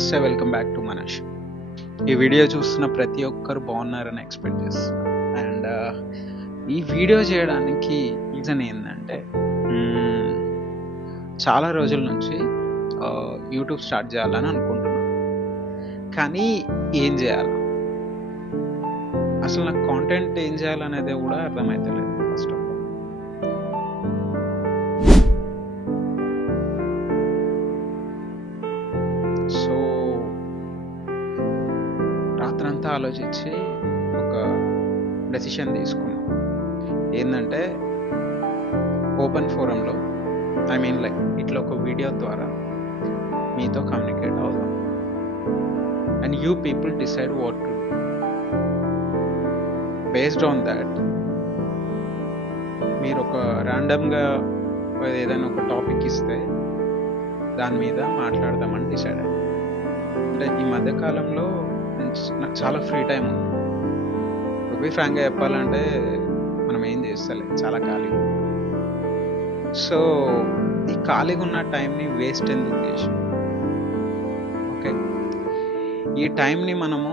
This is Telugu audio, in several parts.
నమస్తే, వెల్కమ్ బ్యాక్ టు మనష్. ఈ వీడియో చూస్తున్న ప్రతి ఒక్కరు బాగున్నారని ఎక్స్పెక్ట్ చేస్తున్నాను. అండ్ ఈ వీడియో చేయడానికి రీజన్ ఏంటంటే, చాలా రోజుల నుంచి యూట్యూబ్ స్టార్ట్ చేయాలని అనుకుంటున్నాను. కానీ ఏం చేయాలి, అసలు నాకు కాంటెంట్ ఏం చేయాలనేది కూడా అర్థమవుతలేదు. ఫస్ట్ ఆఫ్ ఆల్ సో రాత్రంతా ఆలోచించి ఒక డెసిషన్ తీసుకున్నాం. ఏంటంటే, ఓపెన్ ఫోరంలో లైక్ ఇట్లా ఒక వీడియో ద్వారా మీతో కమ్యూనికేట్ అవుదాం. And you people decide what to. Based on that మీరు ఒక ర్యాండమ్గా ఏదైనా ఒక టాపిక్ ఇస్తే దాని మీద మాట్లాడదామని డిసైడ్ అయ్యాను. అంటే ఈ మధ్యకాలంలో నాకు చాలా ఫ్రీ టైం ఉంది. టు బి ఫ్రాంక్గా చెప్పాలంటే మనం ఏం చేస్తలే, చాలా ఖాళీగా ఉంది. సో ఈ ఖాళీగా ఉన్న టైంని వేస్ట్ ఎందుకు చేసి, ఓకే, ఈ టైంని మనము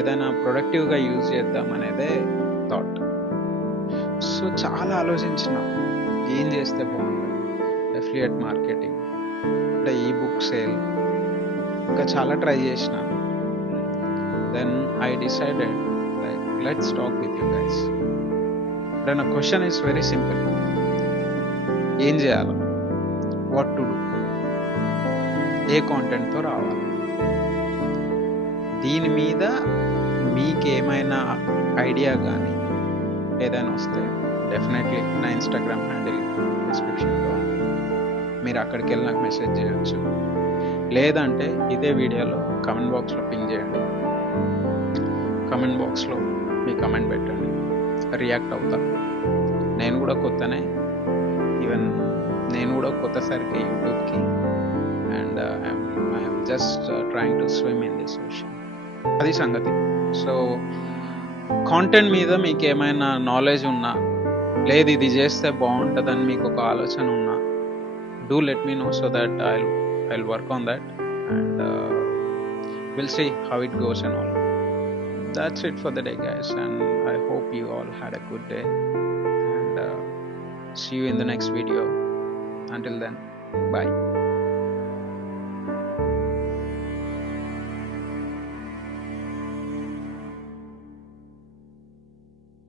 ఏదైనా ప్రొడక్టివ్గా యూజ్ చేద్దాం అనేదే థాట్. సో చాలా ఆలోచించిన ఏం చేస్తే బాగుంటుంది. అఫిలియేట్ మార్కెటింగ్, అంటే ఈ బుక్ సేల్, ఇంకా చాలా ట్రై చేసిన. Then I decided like let's talk with you guys. అంటే నా క్వశ్చన్ ఈస్ వెరీ సింపుల్. ఏం చేయాలి, వాట్ టు డూ, ఏ కాంటెంట్తో రావాలి, దీని మీద మీకేమైనా ఐడియా కానీ ఏదైనా వస్తే డెఫినెట్లీ నా ఇన్స్టాగ్రామ్ హ్యాండిల్ డిస్క్రిప్షన్లో ఉంది. మీరు అక్కడికి వెళ్ళి నాకు మెసేజ్ చేయొచ్చు. లేదంటే ఇదే వీడియోలో కమెంట్ బాక్స్లో పింగ్ చేయండి. కమెంట్ బాక్స్లో మీ కమెంట్ పెట్టండి, రియాక్ట్ అవుతా. నేను కూడా కొత్తనే, ఈవెన్ నేను కూడా కొత్తసారికి యూట్యూబ్కి. And I'm just trying to swim in this ocean. అది సంగతి. సో కాంటెంట్ మీద మీకు ఏమైనా నాలెడ్జ్ ఉన్నా, లేదు ఇది చేస్తే బాగుంటుందని మీకు ఒక ఆలోచన ఉన్నా, do let me know so that I work on that and will see how it goes and all. That's it for the day, guys, and I hope you all had a good day, and see you in the next video. Until then, bye.